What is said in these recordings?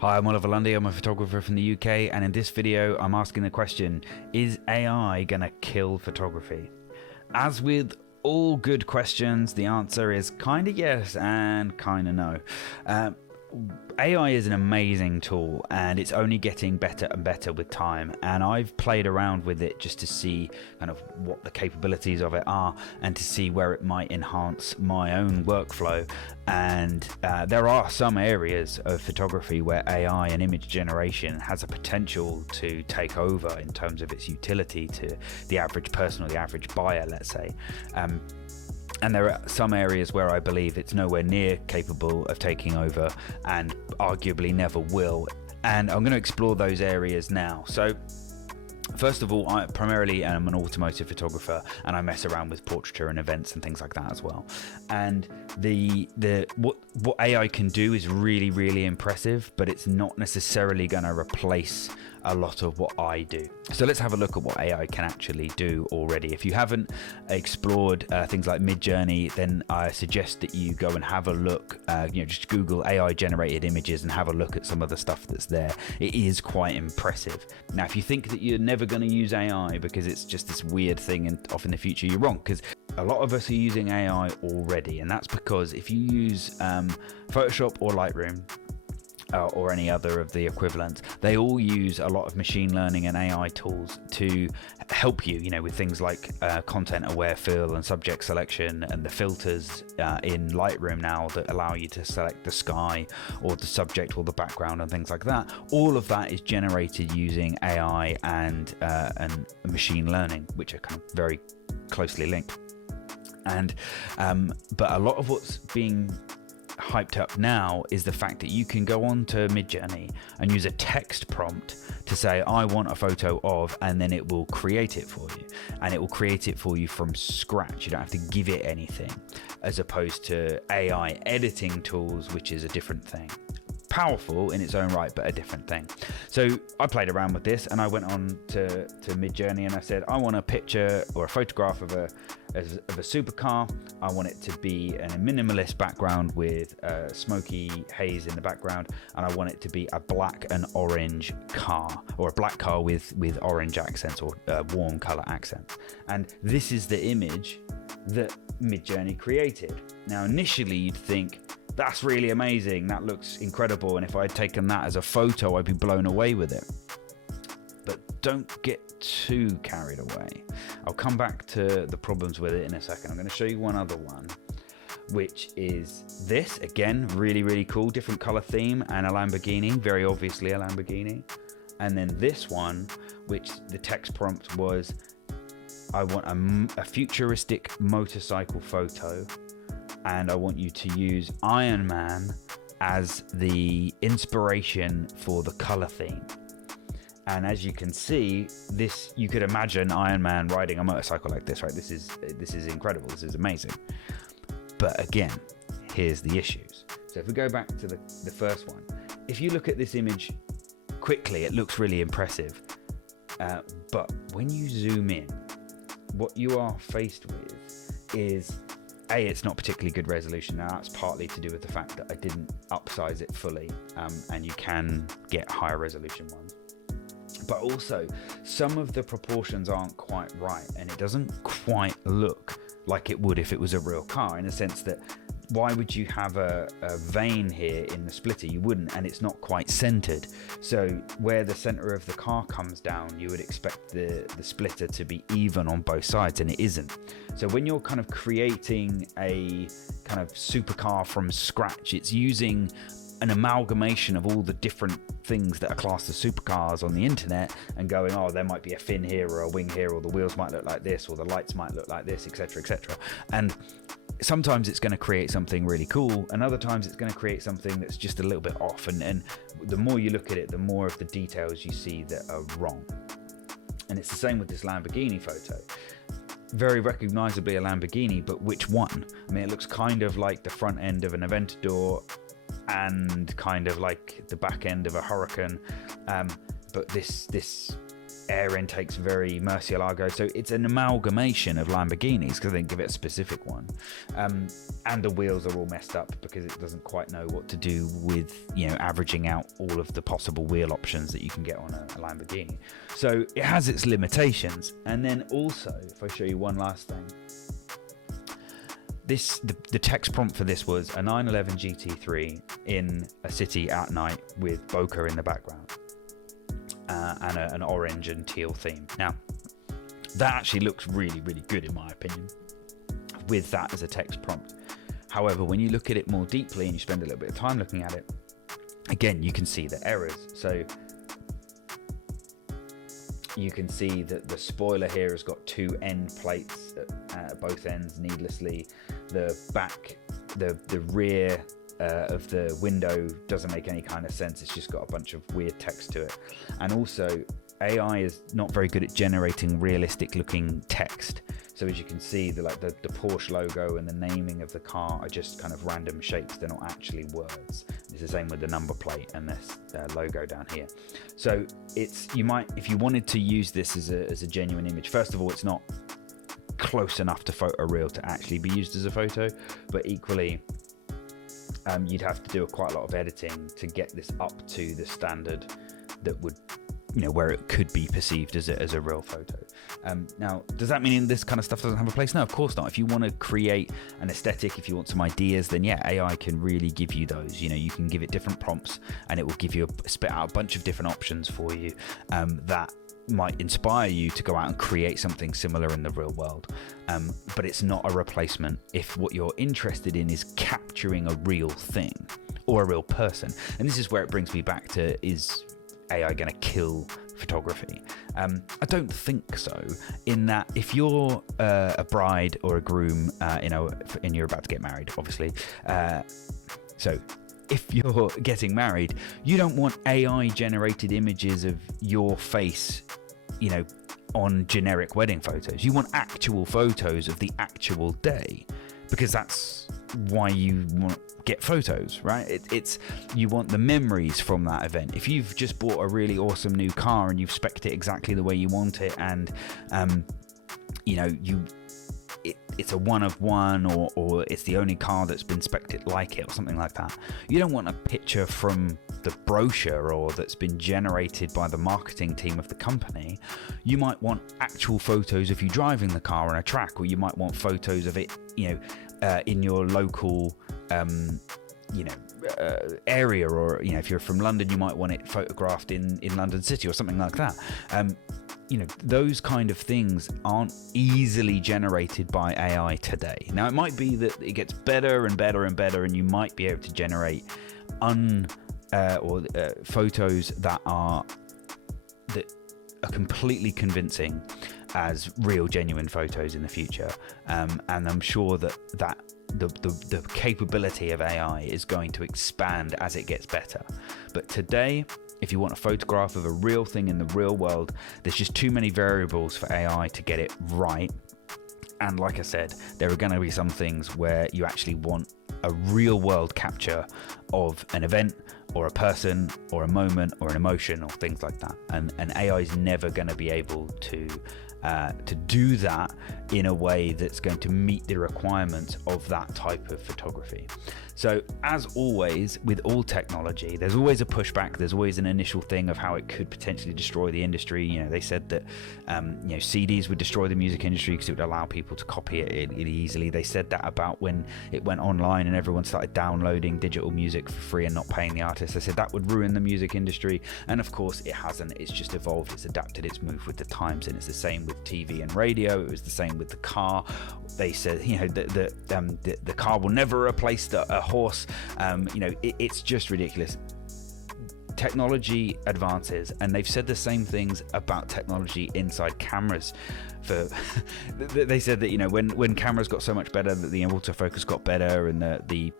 Hi, I'm Oliver Lundy. I'm a photographer from the UK, and in this video I'm asking the question, is AI gonna kill photography? As with all good questions, the answer is kinda yes and kinda no. AI is an amazing tool and it's only getting better and better with time, and I've played around with it just to see kind of what the capabilities of it are and to see where it might enhance my own workflow. And there are some areas of photography where AI and image generation has a potential to take over in terms of its utility to the average person or the average buyer, let's say. And there are some areas where I believe it's nowhere near capable of taking over and arguably never will. And I'm going to explore those areas now. So first of all, I primarily am an automotive photographer, and I mess around with portraiture and events and things like that as well. And what AI can do is really, really impressive, but it's not necessarily going to replace a lot of what I do. So let's have a look at what AI can actually do already. If you haven't explored things like Midjourney, then I suggest that you go and have a look. Just Google AI generated images and have a look at some of the stuff that's there. It is quite impressive. Now, if you think that you're never going to use AI because it's just this weird thing and off in the future, you're wrong, because a lot of us are using AI already, and that's because if you use Photoshop or Lightroom, or any other of the equivalents, they all use a lot of machine learning and AI tools to help you, with things like content aware fill and subject selection and the filters in Lightroom now that allow you to select the sky or the subject or the background and things like that. All of that is generated using AI and machine learning, which are kind of very closely linked. And but a lot of what's being hyped up now is the fact that you can go on to Midjourney and use a text prompt to say, I want a photo of, and then it will create it for you. And it will create it for you from scratch. You don't have to give it anything, as opposed to AI editing tools, which is a different thing. Powerful in its own right, but a different thing. So I played around with this, and I went on to Midjourney and I said, I want a picture or a photograph of a supercar. I want it to be in a minimalist background with smoky haze in the background, and I want it to be a black and orange car, or a black car with orange accents or warm color accents. And this is the image that Midjourney created. Now, initially you'd think, that's really amazing, that looks incredible, and if I had taken that as a photo, I'd be blown away with it. But don't get too carried away. I'll come back to the problems with it in a second. I'm going to show you one other one, which is this. Again, really, really cool, different color theme and a Lamborghini, very obviously a Lamborghini. And then this one, which the text prompt was, I want a futuristic motorcycle photo, and I want you to use Iron Man as the inspiration for the color theme. And as you can see, this, you could imagine Iron Man riding a motorcycle like this, right? This is incredible. This is amazing. But again, here's the issues. So if we go back to the first one, if you look at this image quickly, it looks really impressive. But when you zoom in, what you are faced with is, it's not particularly good resolution. Now, that's partly to do with the fact that I didn't upsize it fully, and you can get higher resolution ones. But also, some of the proportions aren't quite right, and it doesn't quite look like it would if it was a real car, in the sense that why would you have a vein here in the splitter? You wouldn't, and it's not quite centered. So where the center of the car comes down, you would expect the splitter to be even on both sides, and it isn't. So when you're kind of creating a kind of supercar from scratch, it's using an amalgamation of all the different things that are classed as supercars on the internet and going, oh, there might be a fin here or a wing here, or the wheels might look like this, or the lights might look like this, etc., etc. And sometimes it's going to create something really cool, and other times it's going to create something that's just a little bit off. And the more you look at it, the more of the details you see that are wrong. And it's the same with this Lamborghini photo. Very recognizably a Lamborghini, but which one? I mean, it looks kind of like the front end of an Aventador and kind of like the back end of a Huracan, but this air intake's very Murcielago, so it's an amalgamation of Lamborghinis because they didn't give it a specific one, and the wheels are all messed up because it doesn't quite know what to do with, you know, averaging out all of the possible wheel options that you can get on a Lamborghini. So it has its limitations. And then also, if I show you one last thing, the text prompt for this was a 911 GT3 in a city at night with Boca in the background, and an orange and teal theme. Now, that actually looks really, really good in my opinion with that as a text prompt. However, when you look at it more deeply and you spend a little bit of time looking at it, again, you can see the errors. So you can see that the spoiler here has got two end plates at both ends needlessly. The back, the rear of the window doesn't make any kind of sense. It's just got a bunch of weird text to it. And also, AI is not very good at generating realistic looking text. So as you can see, the Porsche logo and the naming of the car are just kind of random shapes. They're not actually words. It's the same with the number plate and this logo down here. So you might, if you wanted to use this as a genuine image, first of all, it's not close enough to photoreal to actually be used as a photo, but equally, you'd have to do quite a lot of editing to get this up to the standard that would, you know, where it could be perceived as a real photo. Now, does that mean this kind of stuff doesn't have a place? No, of course not. If you want to create an aesthetic, if you want some ideas, then yeah, AI can really give you those. You know, you can give it different prompts and it will give you spit out a bunch of different options for you that might inspire you to go out and create something similar in the real world. But it's not a replacement if what you're interested in is capturing a real thing or a real person. And this is where it brings me back to, is AI going to kill photography? I don't think so, in that if you're a bride or a groom, and you're about to get married, obviously, so if you're getting married, you don't want AI generated images of your face, you know, on generic wedding photos. You want actual photos of the actual day, because that's why you want get photos, right? It's you want the memories from that event. If you've just bought a really awesome new car and you've spec'd it exactly the way you want it, and you know, it's a one of one, or it's the only car that's been spec'd it like it, or something like that. You don't want a picture from the brochure or that's been generated by the marketing team of the company. You might want actual photos of you driving the car on a track, or you might want photos of it, you know, in your local area, or, you know, if you're from London, you might want it photographed in London City or something like that. You know, those kind of things aren't easily generated by AI today. Now, it might be that it gets better and better and better, and you might be able to generate photos that are completely convincing as real, genuine photos in the future. And I'm sure that the capability of AI is going to expand as it gets better. But today, if you want a photograph of a real thing in the real world, there's just too many variables for AI to get it right. And like I said, there are going to be some things where you actually want a real world capture of an event or a person or a moment or an emotion or things like that. And AI is never going to be able to do that in a way that's going to meet the requirements of that type of photography. So as always, with all technology, there's always a pushback. There's always an initial thing of how it could potentially destroy the industry. You know, they said that, CDs would destroy the music industry because it would allow people to copy it easily. They said that about when it went online and everyone started downloading digital music for free and not paying the artists. They said that would ruin the music industry. And of course it hasn't. It's just evolved. It's adapted. It's moved with the times. And it's the same with TV and radio. It was the same with the car. They said, you know, the car will never replace a horse. It's just ridiculous. Technology advances, and they've said the same things about technology inside cameras. They said that, you know, when cameras got so much better, that the autofocus got better, and the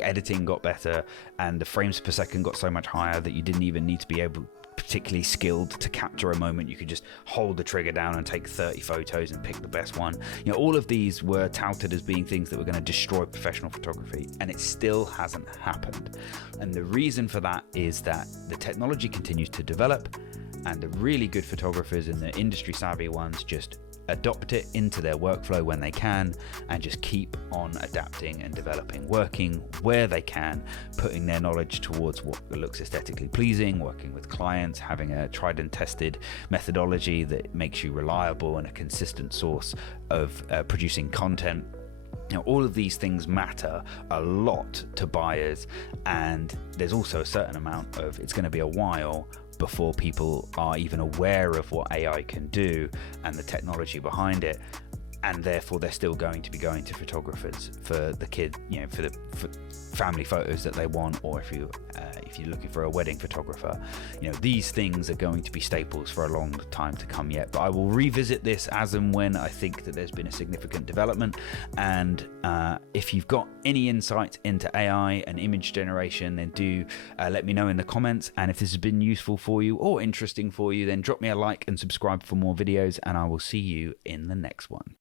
editing got better, and the frames per second got so much higher that you didn't even need to be particularly skilled to capture a moment. You could just hold the trigger down and take 30 photos and pick the best one. You know, all of these were touted as being things that were going to destroy professional photography, and it still hasn't happened. And the reason for that is that the technology continues to develop, and the really good photographers and the industry savvy ones just adopt it into their workflow when they can, and just keep on adapting and developing, working where they can, putting their knowledge towards what looks aesthetically pleasing, working with clients, having a tried and tested methodology that makes you reliable and a consistent source of producing content. All of these things matter a lot to buyers, and there's also a certain amount of, it's going to be a while before people are even aware of what AI can do and the technology behind it, and therefore they're still going to be going to photographers for the kid, for family photos that they want, or if you're looking for a wedding photographer. These things are going to be staples for a long time to come yet. But I will revisit this as and when I think that there's been a significant development. And if you've got any insight into AI and image generation, then do let me know in the comments. And if this has been useful for you or interesting for you, then drop me a like and subscribe for more videos, and I will see you in the next one.